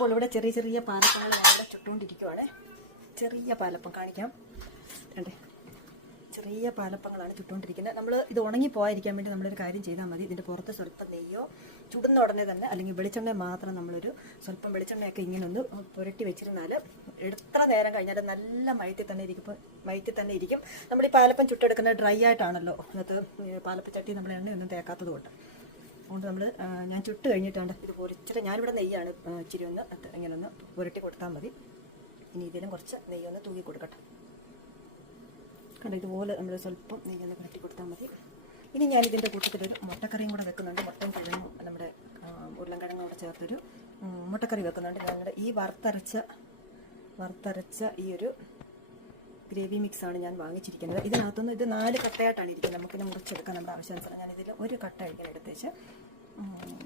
ഇപ്പോൾ ഇവിടെ ചെറിയ ചെറിയ പാലപ്പങ്ങൾ ഞാൻ ഇവിടെ ചുട്ടുകൊണ്ടിരിക്കുവാണ്. ചെറിയ പാലപ്പം കാണിക്കാം. കണ്ടേ? ചെറിയ പാലപ്പങ്ങളാണ് ചുട്ടുകൊണ്ടിരിക്കുന്നത്. നമ്മൾ ഇത് ഉണങ്ങി പോകാതിരിക്കാൻ വേണ്ടി നമ്മളൊരു കാര്യം ചെയ്താൽ മതി. ഇതിന്റെ പുറത്ത് സ്വല്പം നെയ്യോ ചുടുന്ന ഉടനെ തന്നെ അല്ലെങ്കിൽ വെളിച്ചെണ്ണ മാത്രം നമ്മളൊരു സ്വല്പം വെളിച്ചെണ്ണയൊക്കെ ഇങ്ങനെ ഒന്ന് പുരട്ടി വെച്ചിരുന്നാൽ എത്ര നേരം കഴിഞ്ഞാലും നല്ല മയത്തിൽ തന്നെ ഇരിക്കും. മയത്തിൽ തന്നെ ഇരിക്കും. നമ്മൾ ഈ പാലപ്പം ചുട്ടെടുക്കുന്നത് ഡ്രൈ ആയിട്ടാണല്ലോ. അതിനകത്ത് പാലപ്പച്ചട്ടി നമ്മൾ എണ്ണയൊന്നും തേക്കാത്തത് കൊണ്ട്. അതുകൊണ്ട് നമ്മൾ ഞാൻ ചുട്ട് കഴിഞ്ഞിട്ടുണ്ട് ഇത് പൊരിച്ചിട്ട് ഞാനിവിടെ നെയ്യാണ് ഇച്ചിരി ഒന്ന് ഇങ്ങനെ ഒന്ന് പുരട്ടി കൊടുത്താൽ മതി. ഇനി ഇതിലും കുറച്ച് നെയ്യൊന്ന് തൂക്കി കൊടുക്കട്ടെ. കണ്ടോ ഇതുപോലെ നമ്മൾ സ്വല്പം നെയ്യൊന്ന് പുരട്ടി കൊടുത്താൽ മതി. ഇനി ഞാൻ ഇതിന്റെ കൂട്ടത്തിലൊരു മുട്ടക്കറിയും കൂടെ വെക്കുന്നുണ്ട്. മുട്ടയും കിഴങ്ങും നമ്മുടെ ഉരുളൻകിഴങ്ങും കൂടെ ചേർത്തൊരു മുട്ടക്കറി വെക്കുന്നുണ്ട്. ഞങ്ങളുടെ ഈ വറുത്തരച്ച വറുത്തരച്ച ഈ ഒരു ഗ്രേവി മിക്സാണ് ഞാൻ വാങ്ങിച്ചിരിക്കുന്നത്. ഇതിനകത്തുനിന്ന് ഇത് നാല് കട്ടയായിട്ടാണ് ഇരിക്കുന്നത്. നമുക്കിത് മുറിച്ചെടുക്കാൻ നമ്മുടെ ആവശ്യാനുസരണം ഞാനിതിൽ ഒരു കട്ട ഇങ്ങനെ എടുത്തേച്ച്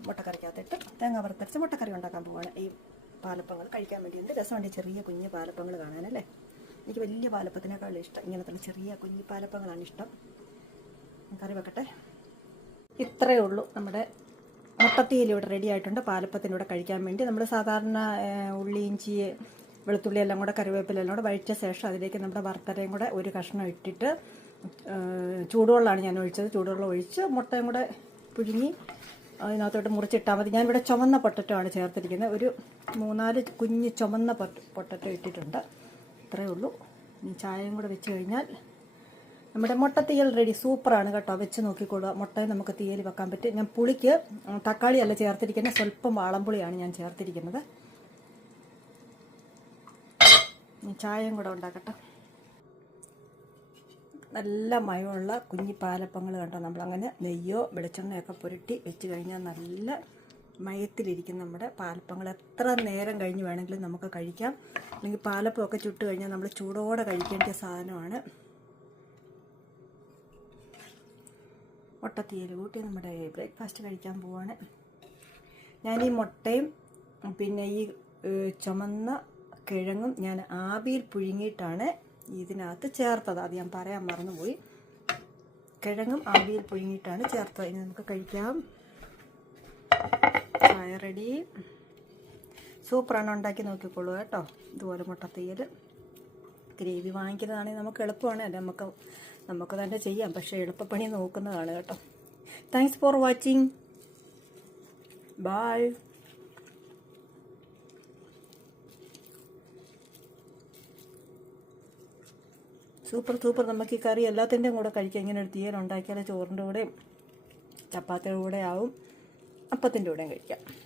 മുട്ടക്കറിക്കകത്തിട്ട് തേങ്ങ വറുത്തരച്ച് മുട്ടക്കറി ഉണ്ടാക്കാൻ പോവാണ്. ഈ പാലപ്പങ്ങൾ കഴിക്കാൻ വേണ്ടി. എന്ത് രസമുണ്ട് ചെറിയ കുഞ്ഞ് പാലപ്പങ്ങൾ കാണാനല്ലേ? എനിക്ക് വലിയ പാലപ്പത്തിനേക്കാളും ഇഷ്ടം. ഇങ്ങനത്തെ ചെറിയ കുഞ്ഞി പാലപ്പങ്ങളാണ് ഇഷ്ടം. കറി വെക്കട്ടെ? ഇത്രയേ ഉള്ളൂ നമ്മുടെ മുട്ടത്തിയിലൂടെ റെഡി ആയിട്ടുണ്ട്. പാലപ്പത്തിലൂടെ കഴിക്കാൻ വേണ്ടി. നമ്മൾ സാധാരണ ഉള്ളി ഇഞ്ചി വെളുത്തുള്ളി എല്ലാം കൂടെ കറിവേപ്പിലെല്ലാം കൂടെ വഴിച്ച ശേഷം അതിലേക്ക് നമ്മുടെ വറുത്തരയും കൂടെ ഒരു കഷ്ണം ഇട്ടിട്ട് ചൂടുവെള്ളമാണ് ഞാൻ ഒഴിച്ചത്. ചൂടുവെള്ളം ഒഴിച്ച് മുട്ടയും കൂടെ പുഴുങ്ങി അതിനകത്തോട്ട് മുറിച്ചിട്ടാൽ മതി. ഞാനിവിടെ ചുമന്ന പൊട്ടറ്റോ ആണ് ചേർത്തിരിക്കുന്നത്. ഒരു മൂന്നാൽ കുഞ്ഞ് ചുമന്ന പൊട്ട പൊട്ടറ്റോ ഇട്ടിട്ടുണ്ട്. ഇത്രയേ ഉള്ളൂ. ചായയും കൂടെ വെച്ച് കഴിഞ്ഞാൽ നമ്മുടെ മുട്ട തീയൽ റെഡി. സൂപ്പറാണ് കേട്ടോ. വെച്ച് നോക്കിക്കോളുക മുട്ടയും നമുക്ക് തീയൽ വെക്കാൻ പറ്റും. ഞാൻ പുളിക്ക് തക്കാളിയല്ല ചേർത്തിരിക്കുന്നത്. സ്വല്പം വാളംപുളിയാണ് ഞാൻ ചേർത്തിരിക്കുന്നത്. ചായയും കൂടെ ഉണ്ടാക്കട്ടെ. നല്ല മയമുള്ള കുഞ്ഞി പാലപ്പങ്ങൾ കണ്ടോ? നമ്മളങ്ങനെ നെയ്യോ വെളിച്ചെണ്ണയൊക്കെ പുരട്ടി വെച്ച് കഴിഞ്ഞാൽ നല്ല മയത്തിലിരിക്കും നമ്മുടെ പാലപ്പങ്ങൾ. എത്ര നേരം കഴിഞ്ഞ് വേണമെങ്കിലും നമുക്ക് കഴിക്കാം. അല്ലെങ്കിൽ പാലപ്പമൊക്കെ ചുട്ട് കഴിഞ്ഞാൽ നമ്മൾ ചൂടോടെ കഴിക്കേണ്ട സാധനമാണ്. മുട്ടത്തീയൽ കൂട്ടി നമ്മുടെ ബ്രേക്ക്ഫാസ്റ്റ് കഴിക്കാൻ പോവാണ്. ഞാൻ ഈ മുട്ടയും പിന്നെ ഈ ചുമന്ന കിഴങ്ങും ഞാൻ ആവിയിൽ പുഴുങ്ങിയിട്ടാണ് ഇതിനകത്ത് ചേർത്തത്. അത് ഞാൻ പറയാൻ മറന്നുപോയി. കിഴങ്ങും ആവിയിൽ പുഴുങ്ങിയിട്ടാണ് ചേർത്തത്. ഇനി നമുക്ക് കഴിക്കാം. ചായ റെഡി സൂപ്പറാണ് ഉണ്ടാക്കി നോക്കിക്കോളൂ കേട്ടോ. ഇതുപോലെ മുട്ടത്തീയൽ. ഗ്രേവി വാങ്ങിക്കുന്നതാണെങ്കിൽ നമുക്ക് എളുപ്പമാണ്. അല്ല നമുക്ക് നമുക്ക് തന്നെ ചെയ്യാം. പക്ഷേ എളുപ്പപ്പണി നോക്കുന്നതാണ് കേട്ടോ. Thanks for watching bye super super. നമുക്ക് ഈ കറി എല്ലാത്തിന്റെയും കൂടെ കഴിക്കാം. ഇങ്ങനെ ഒരു തീയൽ ഉണ്ടാക്കിയാൽ ചോറിന്റെ കൂടെയും ചപ്പാത്തിയുടെ കൂടെ ആവും. അപ്പത്തിന്റെ കൂടെയും കഴിക്കാം.